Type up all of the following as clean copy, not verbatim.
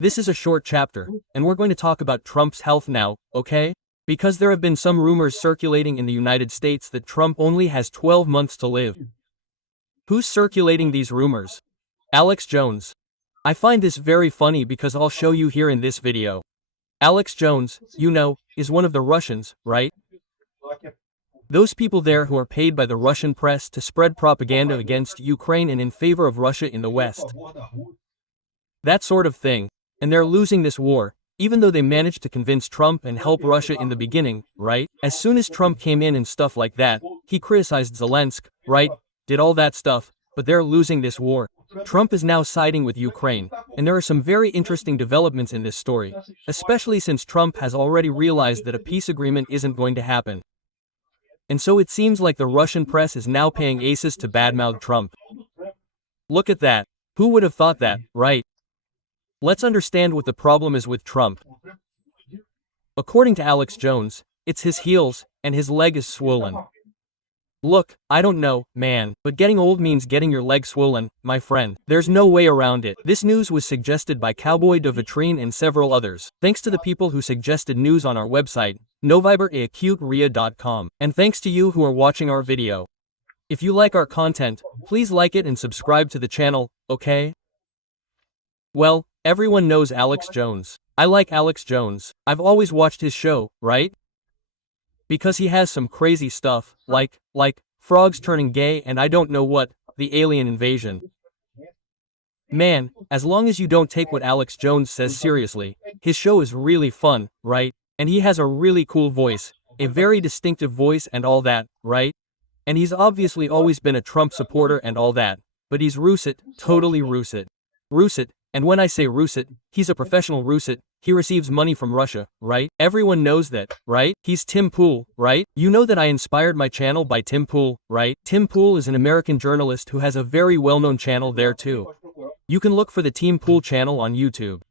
This is a short chapter, and we're going to talk about Trump's health now, okay? Because there have been some rumors circulating in the United States that Trump only has 12 months to live. Who's circulating these rumors? Alex Jones. I find this very funny because I'll show you here in this video. Alex Jones, you know, is one of the Russians, right? Those people there who are paid by the Russian press to spread propaganda against Ukraine and in favor of Russia in the West. That sort of thing. And they're losing this war, even though they managed to convince Trump and help Russia in the beginning, right? As soon as Trump came in and stuff like that, he criticized Zelensky, right? Did all that stuff, but they're losing this war. Trump is now siding with Ukraine, and there are some very interesting developments in this story, especially since Trump has already realized that a peace agreement isn't going to happen. And so it seems like the Russian press is now paying aces to badmouth Trump. Look at that. Who would have thought that, right? Let's understand what the problem is with Trump. According to Alex Jones, it's his heels, and his leg is swollen. Look, I don't know, man, but getting old means getting your leg swollen, my friend. There's no way around it. This news was suggested by Cowboy de Vitrine and several others. Thanks to the people who suggested news on our website, novibertacuteria.com. And thanks to you who are watching our video. If you like our content, please like it and subscribe to the channel, okay? Well, everyone knows Alex Jones. I like Alex Jones. I've always watched his show, right? Because he has some crazy stuff, like frogs turning gay and I don't know what, the alien invasion. Man, as long as you don't take what Alex Jones says seriously, his show is really fun, right? And he has a really cool voice, a very distinctive voice and all that, right? And he's obviously always been a Trump supporter and all that, but he's russet, totally russet. Russet, and when I say russet, he's a professional russet. He receives money from Russia, right? Everyone knows that, right? He's Tim Pool, right? You know that I inspired my channel by Tim Pool, right? Tim Pool is an American journalist who has a very well-known channel there too. You can look for the Tim Pool channel on YouTube.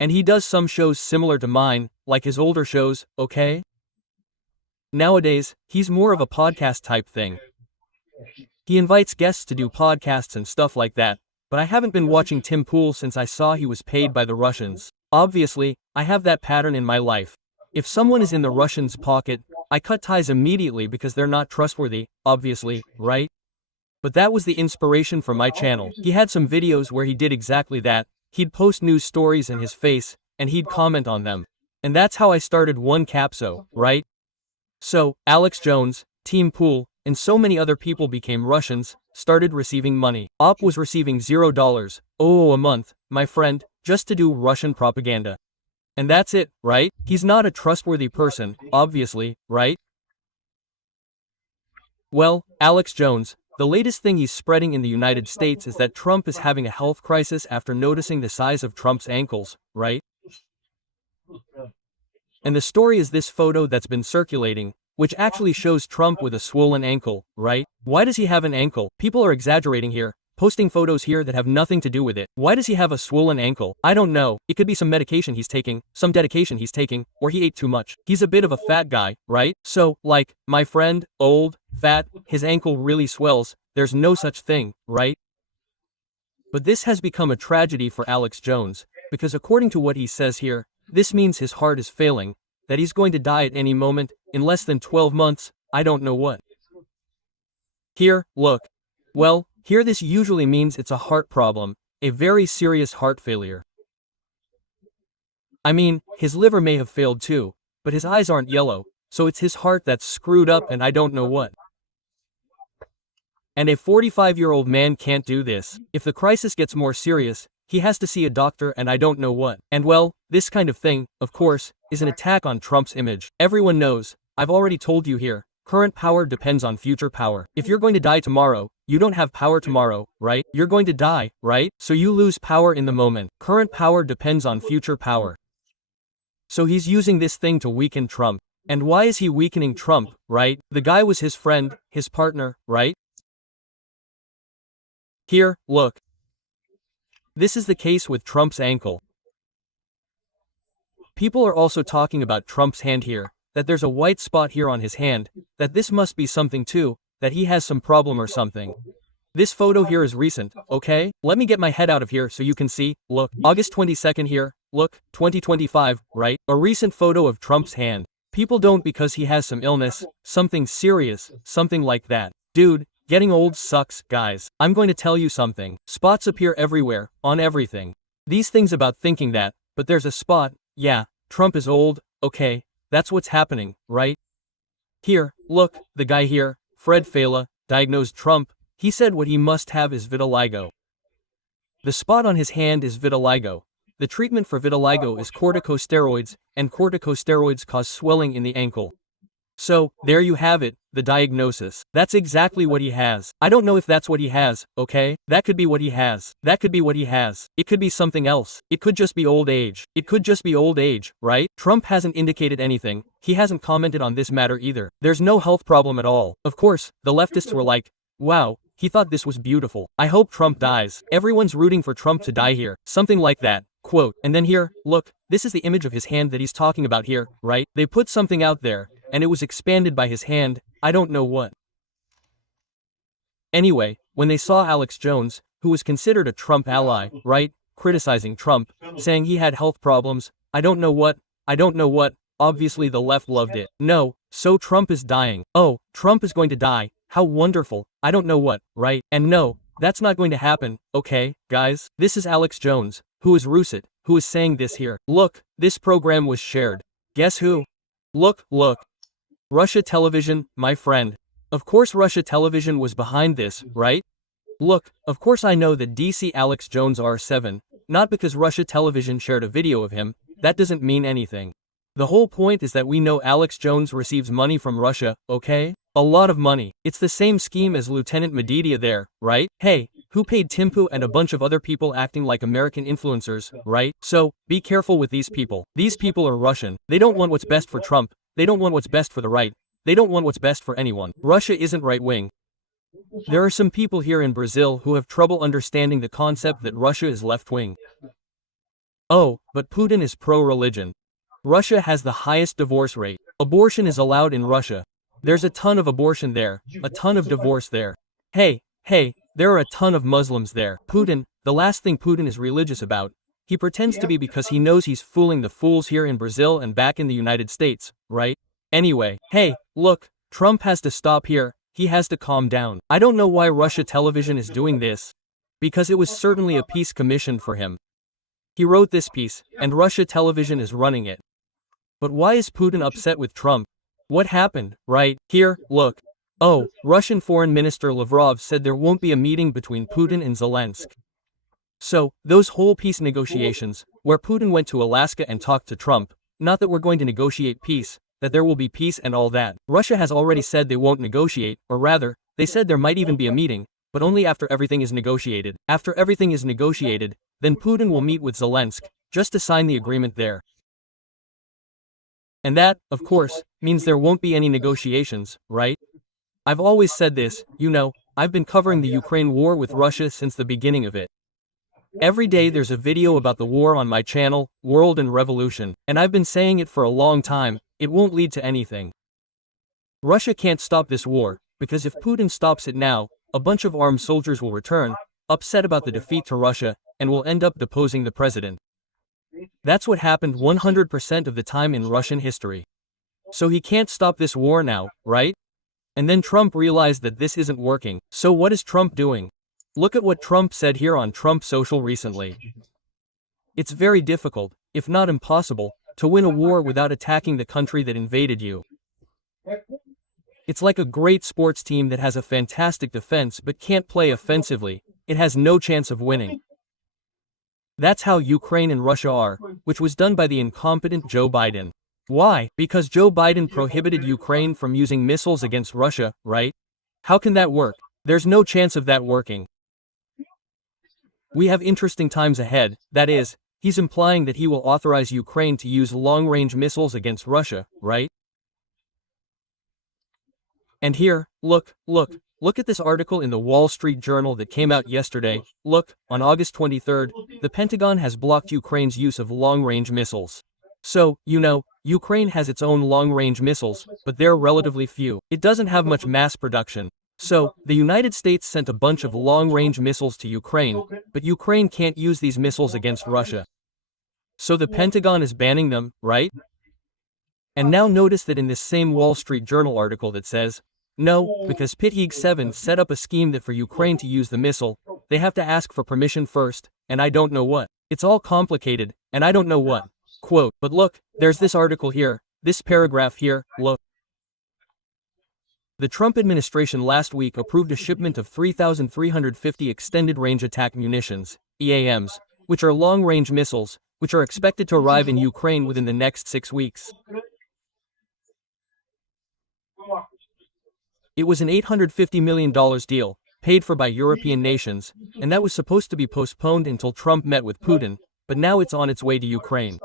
And he does some shows similar to mine, like his older shows, okay? Nowadays, he's more of a podcast type thing. He invites guests to do podcasts and stuff like that, but I haven't been watching Tim Pool since I saw he was paid by the Russians. Obviously, I have that pattern in my life. If someone is in the Russians' pocket, I cut ties immediately because they're not trustworthy, obviously, right? But that was the inspiration for my channel. He had some videos where he did exactly that. He'd post news stories in his face, and he'd comment on them. And that's how I started One Capso, right? So, Alex Jones, Tim Pool, and so many other people became Russians, started receiving money. Op was receiving $0 a month, my friend, just to do Russian propaganda. And that's it, right? He's not a trustworthy person, obviously, right? Well, Alex Jones, the latest thing he's spreading in the United States is that Trump is having a health crisis after noticing the size of Trump's ankles, right? And the story is this photo that's been circulating, which actually shows Trump with a swollen ankle, right? Why does he have an ankle? People are exaggerating here, posting photos here that have nothing to do with it. Why does he have a swollen ankle? I don't know. It could be some medication he's taking, some dedication he's taking, or he ate too much. He's a bit of a fat guy, right? So, like, my friend, old, fat, his ankle really swells. There's no such thing, right? But this has become a tragedy for Alex Jones, because according to what he says here, this means his heart is failing, that he's going to die at any moment, in less than 12 months, I don't know what. Here, look. Well, here this usually means it's a heart problem, a very serious heart failure. I mean, his liver may have failed too, but his eyes aren't yellow, so it's his heart that's screwed up and I don't know what. And a 45-year-old man can't do this. If the crisis gets more serious, he has to see a doctor and I don't know what. And well, this kind of thing, of course, is an attack on Trump's image. Everyone knows, I've already told you here, current power depends on future power. If you're going to die tomorrow, you don't have power tomorrow, right? You're going to die, right? So you lose power in the moment. Current power depends on future power. So he's using this thing to weaken Trump. And why is he weakening Trump, right? The guy was his friend, his partner, right? Here, look. This is the case with Trump's ankle. People are also talking about Trump's hand here, that there's a white spot here on his hand, that this must be something too, that he has some problem or something. This photo here is recent, okay? Let me get my head out of here so you can see. Look, August 22nd here, look, 2025, right? A recent photo of Trump's hand. People don't because he has some illness, something serious, something like that. Dude, getting old sucks, guys. I'm going to tell you something. Spots appear everywhere, on everything. These things about thinking that, but there's a spot, yeah, Trump is old, okay, that's what's happening, right? Here, look, the guy here, Fred Fela, diagnosed Trump. He said what he must have is vitiligo. The spot on his hand is vitiligo. The treatment for vitiligo is corticosteroids, and corticosteroids cause swelling in the ankle. So, there you have it, the diagnosis. That's exactly what he has. I don't know if that's what he has, okay? That could be what he has. That could be what he has. It could be something else. It could just be old age. It could just be old age, right? Trump hasn't indicated anything. He hasn't commented on this matter either. There's no health problem at all. Of course, the leftists were like, wow, he thought this was beautiful. I hope Trump dies. Everyone's rooting for Trump to die here. Something like that. Quote, and then here, look, this is the image of his hand that he's talking about here, right? They put something out there, and it was expanded by his hand, I don't know what. Anyway, when they saw Alex Jones, who was considered a Trump ally, right, criticizing Trump, saying he had health problems, I don't know what, obviously the left loved it. No, so Trump is dying. Oh, Trump is going to die, how wonderful, I don't know what, right? And no, that's not going to happen, okay, guys? This is Alex Jones, who is Russet, who is saying this here. Look, this program was shared. Guess who? Look. Russia Television, my friend. Of course Russia Television was behind this, right? Look, of course I know that DC Alex Jones R7, not because Russia Television shared a video of him, that doesn't mean anything. The whole point is that we know Alex Jones receives money from Russia, okay? A lot of money. It's the same scheme as Lieutenant Medidia there, right? Hey, who paid Timpu and a bunch of other people acting like American influencers, right? So, be careful with these people. These people are Russian. They don't want what's best for Trump. They don't want what's best for the right. They don't want what's best for anyone. Russia isn't right-wing. There are some people here in Brazil who have trouble understanding the concept that Russia is left-wing. Oh, but Putin is pro-religion. Russia has the highest divorce rate. Abortion is allowed in Russia. There's a ton of abortion there, a ton of divorce there. Hey, there are a ton of Muslims there. Putin, the last thing Putin is religious about, he pretends to be because he knows he's fooling the fools here in Brazil and back in the United States, right? Anyway, hey, look, Trump has to stop here, he has to calm down. I don't know why Russia Television is doing this, because it was certainly a piece commissioned for him. He wrote this piece, and Russia Television is running it. But why is Putin upset with Trump? What happened, right? Here, look. Oh, Russian Foreign Minister Lavrov said there won't be a meeting between Putin and Zelensky. So, those whole peace negotiations, where Putin went to Alaska and talked to Trump, not that we're going to negotiate peace, that there will be peace and all that. Russia has already said they won't negotiate, or rather, they said there might even be a meeting, but only after everything is negotiated. After everything is negotiated, then Putin will meet with Zelensky, just to sign the agreement there. And that, of course, means there won't be any negotiations, right? I've always said this, you know, I've been covering the Ukraine war with Russia since the beginning of it. Every day there's a video about the war on my channel, World and Revolution, and I've been saying it for a long time, it won't lead to anything. Russia can't stop this war, because if Putin stops it now, a bunch of armed soldiers will return, upset about the defeat to Russia, and will end up deposing the president. That's what happened 100% of the time in Russian history. So he can't stop this war now, right? And then Trump realized that this isn't working. So what is Trump doing? Look at what Trump said here on Trump Social recently. It's very difficult, if not impossible, to win a war without attacking the country that invaded you. It's like a great sports team that has a fantastic defense but can't play offensively. It has no chance of winning. That's how Ukraine and Russia are, which was done by the incompetent Joe Biden. Why? Because Joe Biden prohibited Ukraine from using missiles against Russia, right? How can that work? There's no chance of that working. We have interesting times ahead, that is, he's implying that he will authorize Ukraine to use long-range missiles against Russia, right? And here, look at this article in the Wall Street Journal that came out yesterday. Look, on August 23rd, the Pentagon has blocked Ukraine's use of long-range missiles. So, you know, Ukraine has its own long-range missiles, but they're relatively few. It doesn't have much mass production. So, the United States sent a bunch of long-range missiles to Ukraine, but Ukraine can't use these missiles against Russia. So the Pentagon is banning them, right? And now notice that in this same Wall Street Journal article that says, no, because Pittig 7 set up a scheme that for Ukraine to use the missile, they have to ask for permission first, and I don't know what. It's all complicated, and I don't know what. Quote, but look, there's this article here, this paragraph here, look. The Trump administration last week approved a shipment of 3,350 extended-range attack munitions, EAMs, which are long-range missiles, which are expected to arrive in Ukraine within the next 6 weeks. It was an $850 million deal, paid for by European nations, and that was supposed to be postponed until Trump met with Putin, but now it's on its way to Ukraine.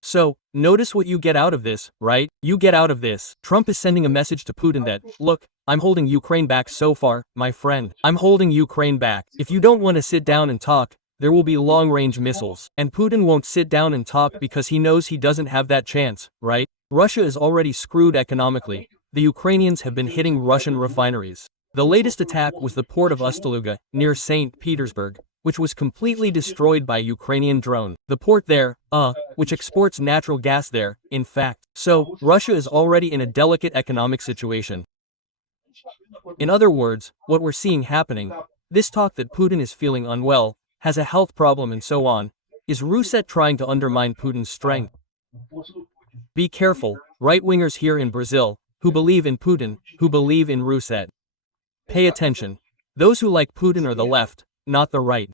So, notice what you get out of this, right? You get out of this. Trump is sending a message to Putin that, look, I'm holding Ukraine back so far, my friend. I'm holding Ukraine back. If you don't want to sit down and talk, there will be long-range missiles. And Putin won't sit down and talk because he knows he doesn't have that chance, right? Russia is already screwed economically. The Ukrainians have been hitting Russian refineries. The latest attack was the port of Ust-Luga, near St. Petersburg, which was completely destroyed by a Ukrainian drone. The port there, which exports natural gas there, in fact. So, Russia is already in a delicate economic situation. In other words, what we're seeing happening, this talk that Putin is feeling unwell, has a health problem and so on, is Rousset trying to undermine Putin's strength. Be careful, right-wingers here in Brazil, who believe in Putin, who believe in Rousset. Pay attention. Those who like Putin are the left, not the right.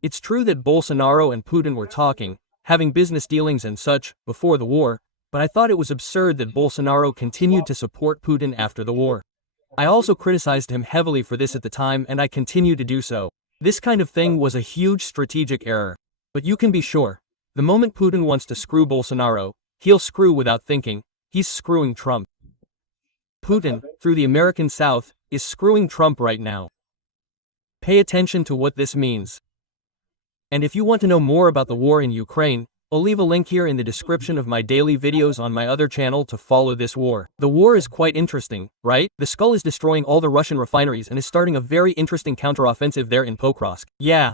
It's true that Bolsonaro and Putin were talking, having business dealings and such, before the war, but I thought it was absurd that Bolsonaro continued to support Putin after the war. I also criticized him heavily for this at the time and I continue to do so. This kind of thing was a huge strategic error. But you can be sure, the moment Putin wants to screw Bolsonaro, he'll screw without thinking. He's screwing Trump. Putin, through the American South, is screwing Trump right now. Pay attention to what this means. And if you want to know more about the war in Ukraine, I'll leave a link here in the description of my daily videos on my other channel to follow this war. The war is quite interesting, right? The Skull is destroying all the Russian refineries and is starting a very interesting counteroffensive there in Pokrovsk. Yeah.